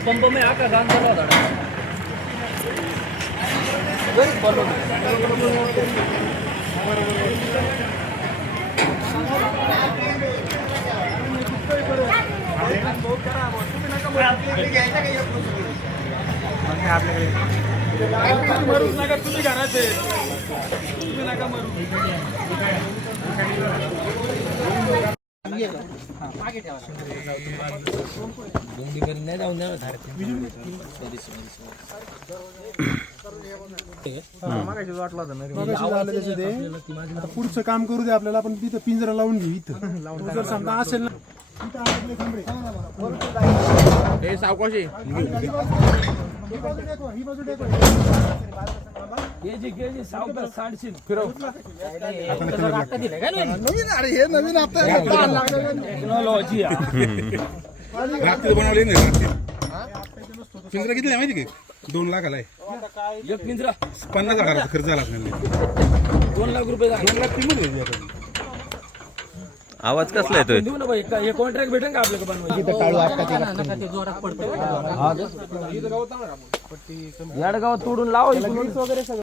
Pump में आकर दान चला था आपल्याकडे तुम्ही घरात ते. आता पुढचं काम करू दे आपल्याला आपण तिथं पिंजरा लावून घेऊ इथं. तो जर समजा असेल ना थांबरे. हे सावकाशी. ही बाजू टेकवा, बाजू टेकवा. नवीन अरे हे नवीन आता रात्री बनवले ना पिंजरा किती आहे माहिती का? दोन लाखाला आहे. एक पिंजरा. पन्नास हजाराचा खर्च झाला आपल्याला. दोन लाख रुपये झाले. दोन लाख किंमत होती आता. आवाज कसला येतोय देऊ ना भाई का- हे कॉन्ट्रॅक्ट भेटेल का आपल्याला तोडून लावा इकडून वगैरे सगळं